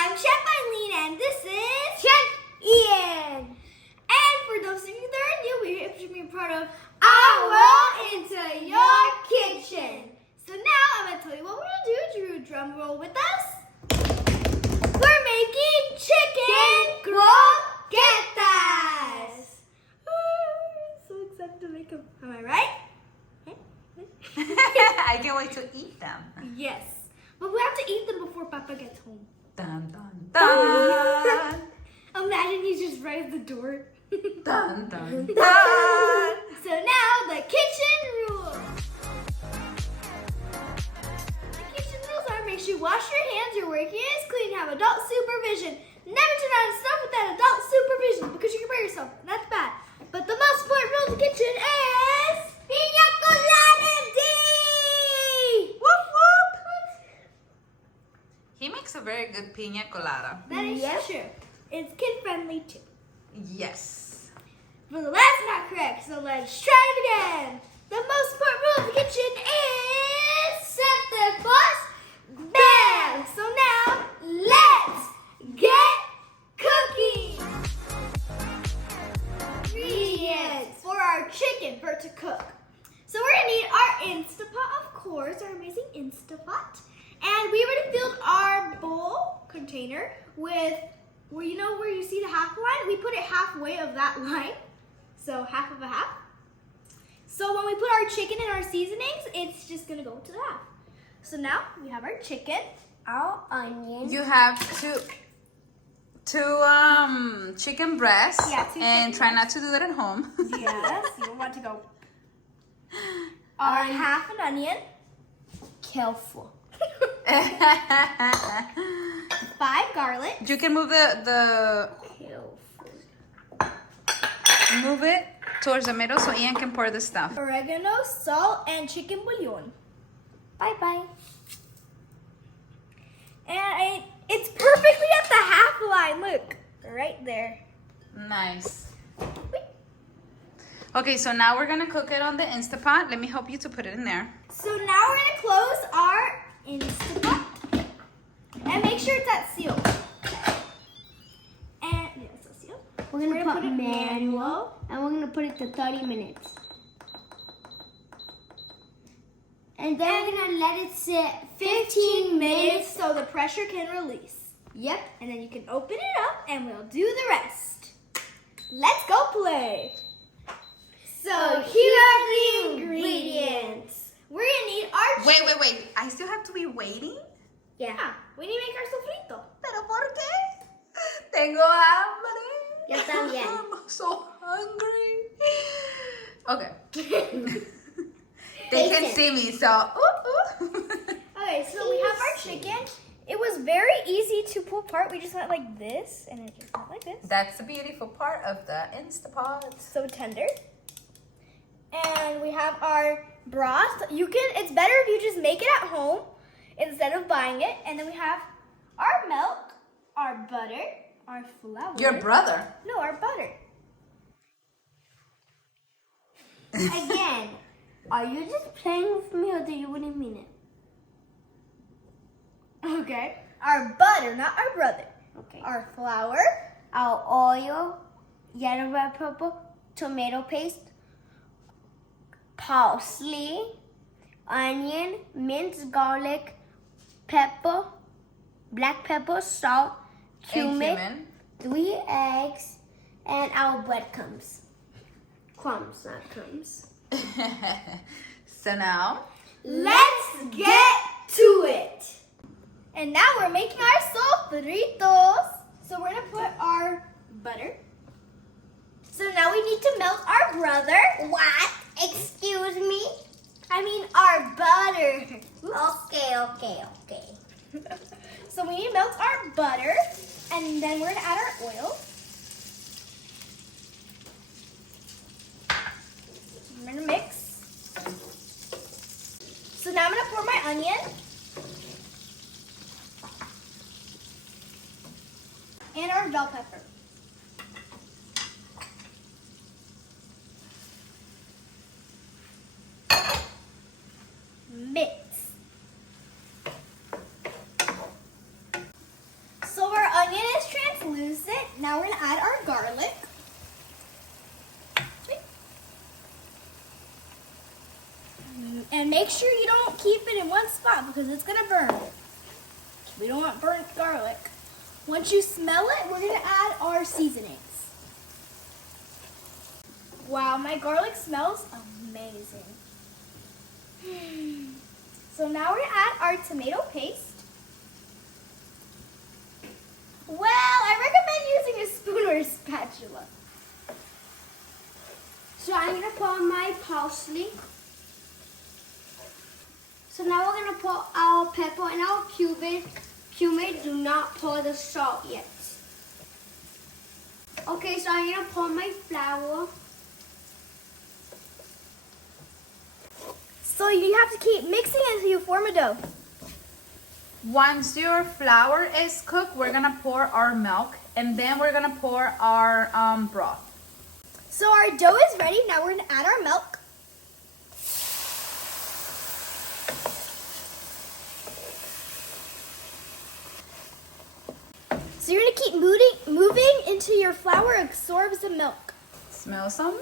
I'm Chef Eileen and this is Chef Ian. And for those of you that are new, we're to be part of our Roll Into Your Kitchen. So now I'm going to tell you what we're going to do. Do a drum roll with us. We're making chicken croquetas. So excited to make them. Am I right? I can't wait to eat them. Yes. But we have to eat them before Papa gets home. Dun, dun, dun. Imagine he's just right at the door. Dun, dun, dun. So now the kitchen rules. The kitchen rules are make sure you wash your hands, your work is clean, have adult supervision. Never turn on stuff without adult supervision because you can burn yourself. And that's bad. But the most important rule in the kitchen is Pina Colada Day! Whoop, whoop. He makes a very good pina colada. That is true. It's kid friendly too. Yes. But that's not correct, so let's try it again. The most important rule in the kitchen is set the bus bang. So now let's get cooking. Ingredients for our chicken for it to cook. So we're gonna need our Instapot, of course, our amazing Instapot. And we already filled our bowl container with, where you know where you see the half line? We put it halfway of that line. So half of a half. So when we put our chicken and our seasonings, it's just gonna go to the half. So now we have our chicken, our onion. You have two chicken breasts. Yeah, two and chicken try not to do that at home. Yes, you don't want to go. Our half an onion. Careful. 5 garlic. You can move move it towards the middle so Ian can pour the stuff. Oregano, salt, and chicken bouillon. Bye-bye. And it's perfectly at the half line. Look, right there. Nice. Okay, so now we're gonna cook it on the Instapot. Let me help you to put it in there. So now we're gonna close our Instapot and make sure it's at seal. And yeah, it's at seal. We're gonna put it manual, and we're gonna put it to 30 minutes. And then we're gonna let it sit 15 minutes so the pressure can release. Yep. And then you can open it up and we'll do the rest. Let's go play. So here are the ingredients. We're gonna need our Wait. I still have to be waiting? Yeah, we need to make our sofrito. ¿Pero por qué? Tengo hambre. Yo también. I'm so hungry. Okay. They can see me, so. Okay, so we have our chicken. It was very easy to pull apart. We just went like this, and it just went like this. That's the beautiful part of the Instapot. So tender. And we have our broth. It's better if you just make it at home instead of buying it. And then we have our milk, our butter, our flour. Your brother. No, our butter. again. Are you just playing with me, or do you really mean it? Okay. Our butter, not our brother. Okay. Our flour. Our oil, yellow, red, purple, tomato paste, parsley, onion, minced garlic, pepper, black pepper, salt, cumin, 3 eggs, and our breadcrumbs. Crumbs, not crumbs. So now, Let's get to it. And now we're making our sofritos. So we're gonna put our butter. So now we need to melt our brother. What? Excuse me? I mean our butter. Okay. So we need to melt our butter, and then we're gonna add our oil. I'm gonna mix. So now I'm gonna pour my onion. And our bell pepper. Mix. So we're And make sure you don't keep it in one spot because it's gonna burn. We don't want burnt garlic. Once you smell it, we're gonna add our seasonings. Wow, my garlic smells amazing. So now we're gonna add our tomato paste. Well, I recommend using a spoon or a spatula. So I'm gonna put my parsley. So now we're gonna put our pepper and our cumin. Do not pour the salt yet. Okay, so I'm gonna pour my flour. So you have to keep mixing until you form a dough. Once your flour is cooked, we're gonna pour our milk and then we're gonna pour our broth. So our dough is ready. Now we're gonna add our milk. So you're gonna keep moving until your flour absorbs the milk. Smells amazing.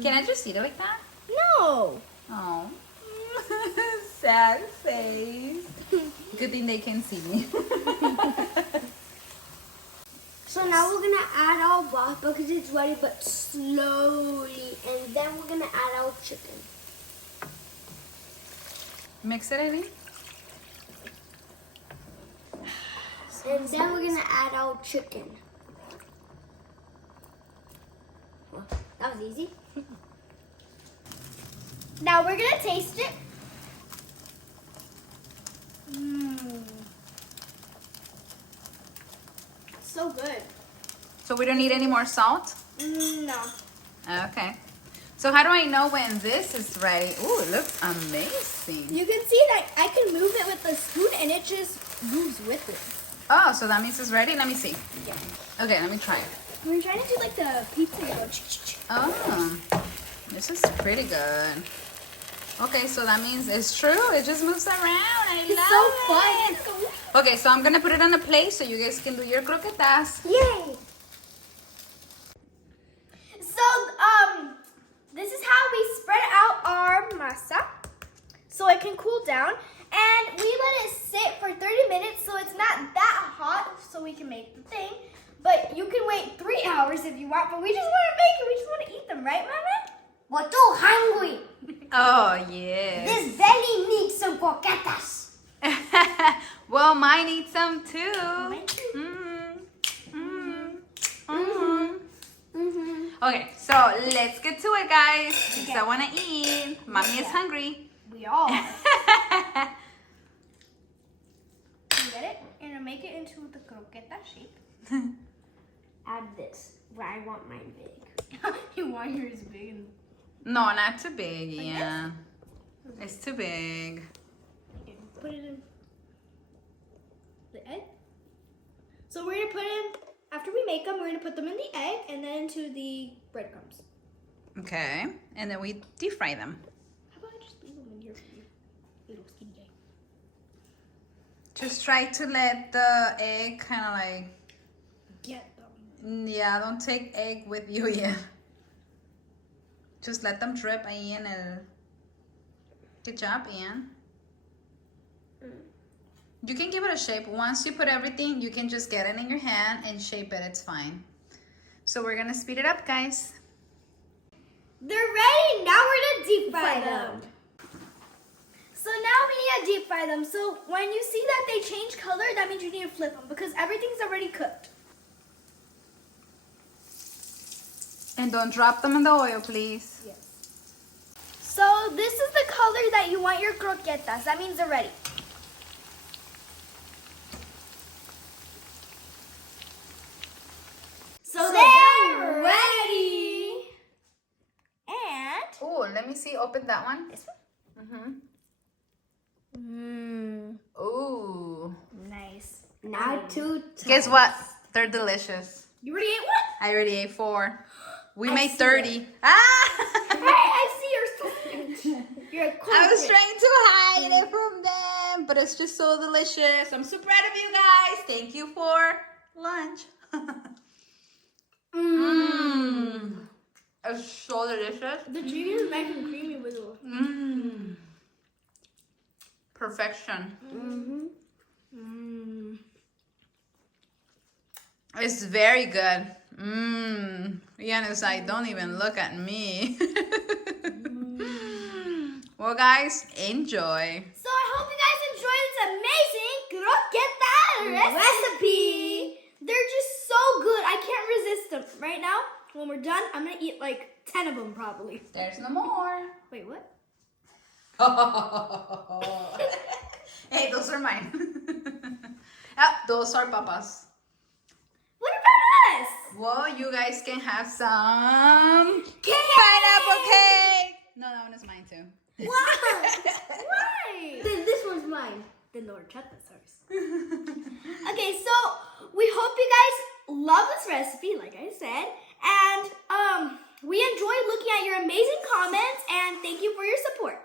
Can I just eat it like that? No. Oh, sad face. Good thing they can see me. So now we're gonna add our broth because it's ready, but slowly. And then we're gonna add our chicken. Mix it, Eileen. And then we're gonna add our chicken. Well, that was easy. Now we're gonna taste it. So good. So we don't need any more salt? No. Okay. So how do I know when this is ready? Ooh, it looks amazing. You can see that I can move it with the spoon and it just moves with it. Oh, so that means it's ready? Let me see. Yeah. Okay, let me try it. We're trying to do like the pizza. You go, Oh, this is pretty good. Okay, so that means it's true. It just moves around. I love It's so it. Okay, so I'm gonna put it on a plate so you guys can do your croquetas. Yay! So, this is how we spread out our masa so it can cool down. And we let it sit for 30 minutes so it's not that hot so we can make the thing. But you can wait 3 hours if you want, but we just want to make it. We just want to eat them, right, Mama? We're too hungry. Oh, yeah. This belly needs some croquetas. Well, mine needs some too. Mine too. Okay, so let's get to it, guys. Because I want to eat. Mommy is hungry. We all are. You get it? And I'll make it into the croqueta shape. Add this, but I want mine big. You want yours big and No, not too big. Yeah. It's too big. okay, put it in the egg. So we're gonna put in, after we make them, we're gonna put them in the egg and then into the breadcrumbs. Okay. And then we deep fry them. How about I just leave them in your little skinny egg? Just try to let the egg kind of like, Get them. yeah, don't take egg with you yet. Just let them drip ahí en el ketchup, Ian. You can give it a shape. Once you put everything, you can just get it in your hand and shape it. It's fine. So we're gonna speed it up, guys. They're ready. Now we're gonna deep fry them. So now we need to deep fry them. So when you see that they change color, that means you need to flip them because everything's already cooked. And don't drop them in the oil, please. Yes. So this is the color that you want your croquetas. That means they're ready. So they're ready. And Oh, let me see. Open that one. this one. Ooh. Nice. Not too tough. Guess what? They're delicious. You already ate one? I already ate 4. We I made see 30. Ah! I see your You're a I was trying to hide it from them, but it's just so delicious. I'm so proud of you guys. Thank you for lunch. It's so delicious. The chicken is nice and creamy with it. Mmm. Perfection. It's very good. Ian is like, don't even look at me. Well, guys, enjoy. So I hope you guys enjoyed this amazing croqueta recipe. They're just so good. I can't resist them. Right now, when we're done, I'm going to eat like 10 of them probably. There's no more. Wait, what? Hey, those are mine. Those are Papa's. What about us? Well, you guys can have some Cake! pineapple cake. No, that one is mine too. Why? Why? Then this one's mine. Then the horchata's ours. Okay, so we hope you guys love this recipe, like I said. And we enjoy looking at your amazing comments. And thank you for your support.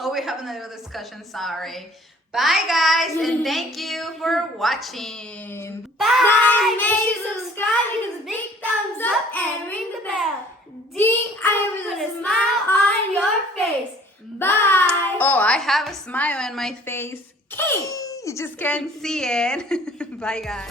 Oh, we're having a little discussion. Sorry. Bye, guys, and thank you for watching. Bye! Make sure you subscribe, give us a big thumbs up, and ring the bell. Ding! I will put a smile on your face. Bye! Oh, I have a smile on my face. Cake! You just can't see it. Bye, guys.